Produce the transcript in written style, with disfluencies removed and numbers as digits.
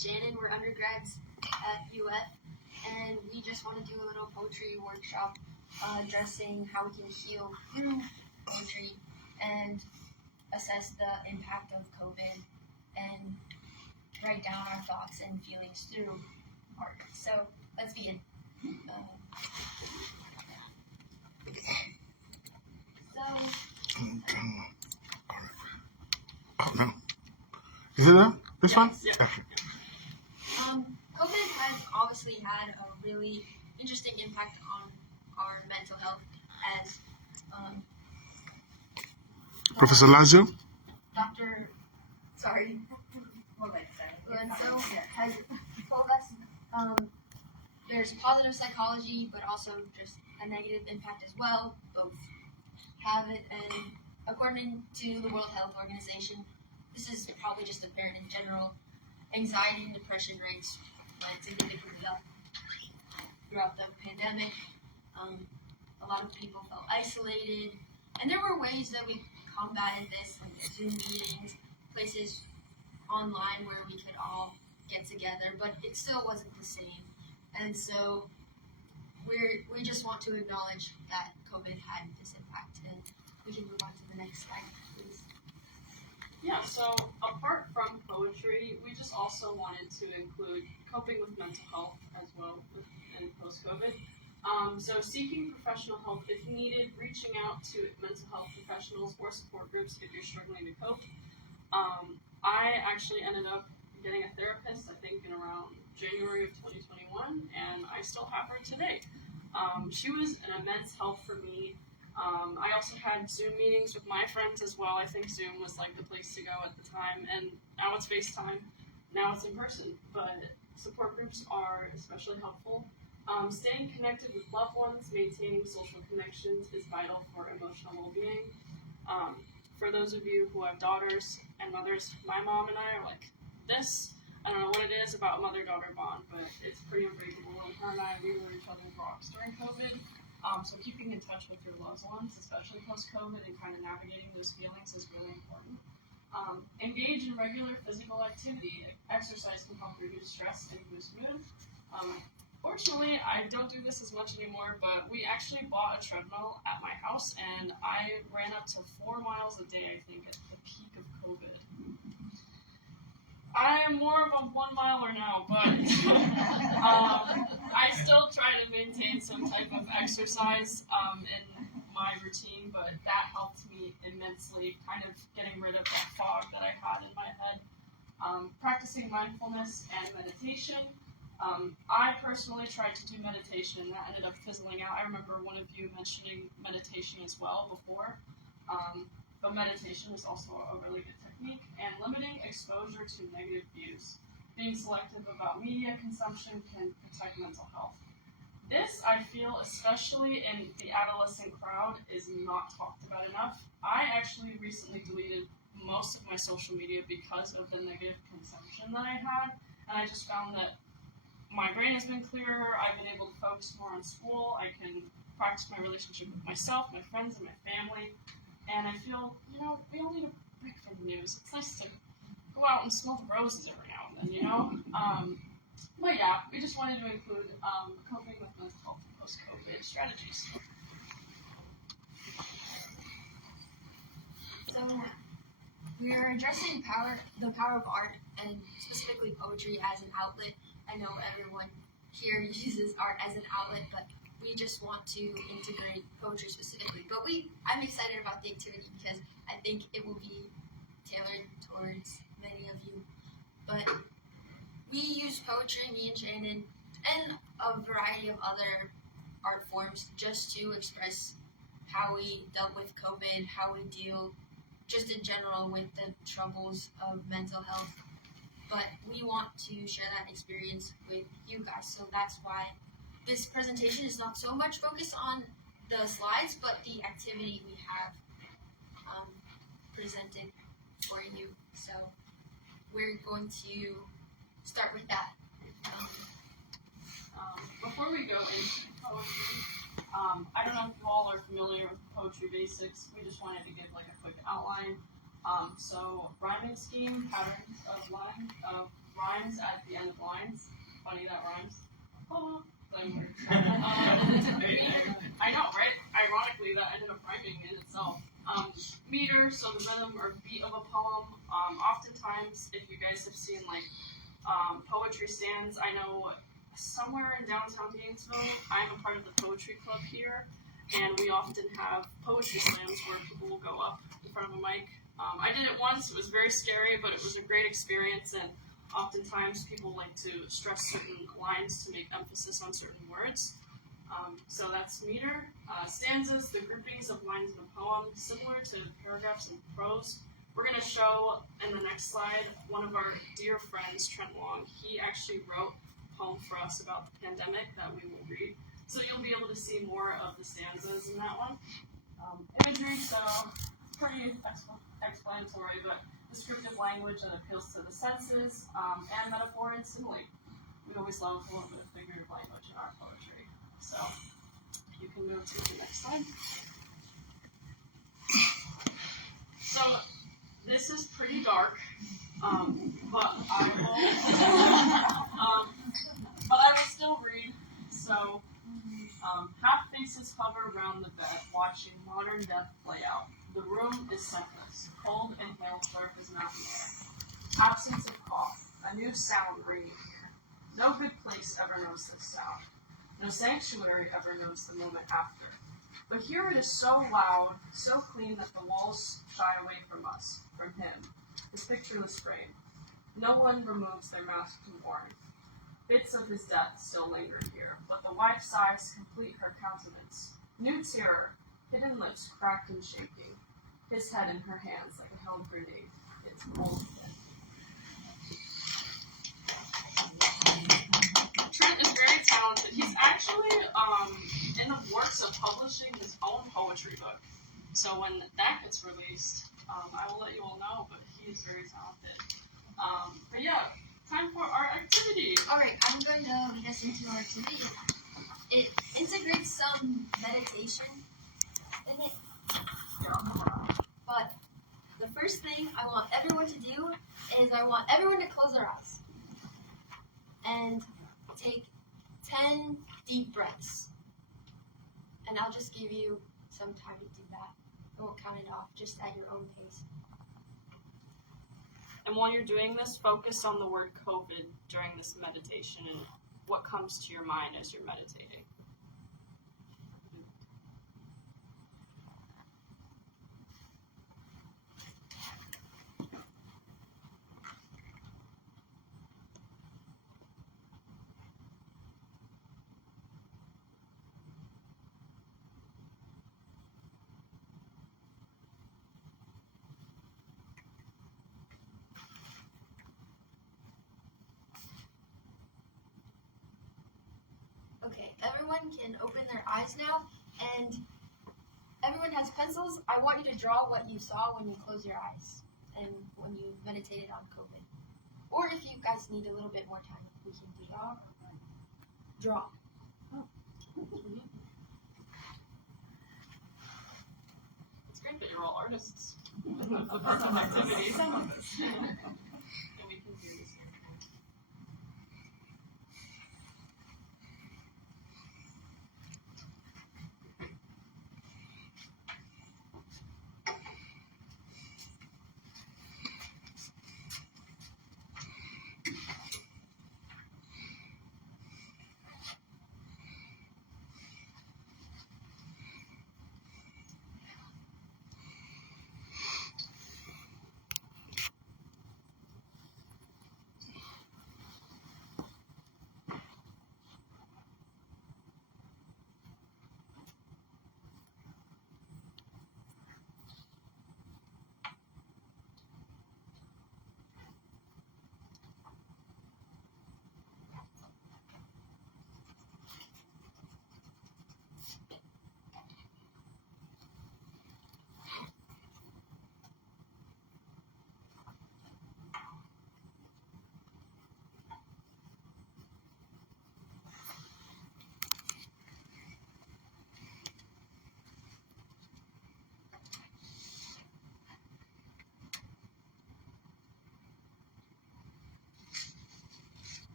Shannon. We're undergrads at UF, and we just want to do a little poetry workshop addressing how we can heal through poetry and assess the impact of COVID and write down our thoughts and feelings through art. So let's begin. Oh, no. Is it now? This one? Yeah. Okay. COVID has obviously had a really interesting impact on our mental health as Professor Lazio? Lorenzo has told us there's positive psychology, but also just a negative impact as well. Both have it, and according to the World Health Organization, this is probably just apparent in general. Anxiety and depression rates went significantly up throughout the pandemic. A lot of people felt isolated, and there were ways that we combated this, like Zoom meetings, places online where we could all get together, but it still wasn't the same. And so we just want to acknowledge that COVID had this impact, and we can move on to the next slide, please. Yeah, so apart from poetry, we just also wanted to include coping with mental health as well in post-COVID. So seeking professional help if needed, reaching out to mental health professionals or support groups if you're struggling to cope. I actually ended up getting a therapist, I think, in around January of 2021, and I still have her today. She was an immense help for me. I also had Zoom meetings with my friends as well. I think Zoom was like the place to go at the time, and now it's FaceTime, now it's in person, but support groups are especially helpful. Staying connected with loved ones, maintaining social connections is vital for emotional well-being. For those of you who have daughters and mothers, my mom and I are like this. I don't know what it is about mother-daughter bond, but it's pretty unbreakable. And her and I, we were each other's rocks during COVID. So keeping in touch with your loved ones, especially post-COVID, and kind of navigating those feelings is really important. Engage in regular physical activity. Exercise can help reduce stress and boost mood. Fortunately, I don't do this as much anymore, but we actually bought a treadmill at my house, and I ran up to 4 miles a day, I think, at the peak of COVID. I am more of a 1 miler now, but I still try to maintain some type of exercise in my routine, but that helped me immensely, kind of getting rid of that fog that I had in my head. Practicing mindfulness and meditation. I personally tried to do meditation, and that ended up fizzling out. I remember one of you mentioning meditation as well before, but meditation is also a really good technique. And limiting exposure to negative views. Being selective about media consumption can protect mental health. This, I feel, especially in the adolescent crowd, is not talked about enough. I actually recently deleted most of my social media because of the negative consumption that I had, and I just found that my brain has been clearer, I've been able to focus more on school, I can practice my relationship with myself, my friends, and my family, and I feel, we all need a break from the news. It's nice to go out and smell the roses every now and then, But yeah, we just wanted to include coping with mental health and post-COVID strategies. So we are addressing the power of art, and specifically poetry as an outlet. I know everyone here uses art as an outlet, but we just want to integrate poetry specifically. But I'm excited about the activity because I think it will be tailored towards many of you. But we use poetry, me and Shannon, and a variety of other art forms just to express how we dealt with COVID, how we deal just in general with the troubles of mental health. But we want to share that experience with you guys, so that's why this presentation is not so much focused on the slides, but the activity we have presented for you. So we're going to start with that. Before we go into poetry, I don't know if you all are familiar with poetry basics. We just wanted to give like a quick outline. So rhyming scheme, patterns of rhymes at the end of lines. Funny that rhymes. Oh, I know, right? Ironically, that ended up rhyming in itself. Meter, so the rhythm or beat of a poem. Oftentimes, if you guys have seen like poetry stands, I know somewhere in downtown Gainesville, I'm a part of the poetry club here, and we often have poetry slams where people will go up in front of a mic. I did it once. It was very scary, but it was a great experience, and oftentimes people like to stress certain lines to make emphasis on certain words. So that's meter. Stanzas, the groupings of lines in a poem, similar to paragraphs in prose. We're going to show in the next slide one of our dear friends, Trent Long. He actually wrote a poem for us about the pandemic that we will read. So you'll be able to see more of the stanzas in that one. Imagery, so pretty explanatory, but descriptive language that appeals to the senses, and metaphor and simile. We always love a little bit of figurative language in our poetry. So you can go to the next slide. So this is pretty dark, but I will still read. So half faces hover around the bed, watching modern death play out. The room is scentless. Cold and hailstorm is not there. Absence of cough. A new sound ringing here. No good place ever knows this sound. No sanctuary ever knows the moment after. But here it is so loud, so clean that the walls shy away from us, from him, his pictureless frame. No one removes their mask to mourn. Bits of his death still linger here, but the wife's sighs complete her countenance. New terror, hidden lips cracked and shaking, his head in her hands like a held grenade. It's cold again. Trent is very talented. He's actually in the works of publishing his own poetry book. So when that gets released, I will let you all know, but he is very talented. But yeah, time for our activity. Alright, I'm going to lead us into our activity. It integrates some meditation in it. But the first thing I want everyone to do is I want everyone to close their eyes and take 10 deep breaths. And I'll just give you some time to do that. I won't count it off, just at your own pace. And while you're doing this, focus on the word COVID during this meditation and what comes to your mind as you're meditating. Okay, everyone can open their eyes now, and everyone has pencils. I want you to draw what you saw when you closed your eyes and when you meditated on COVID. Or if you guys need a little bit more time, we can do that. Draw. It's great that you're all artists. The perfect activity.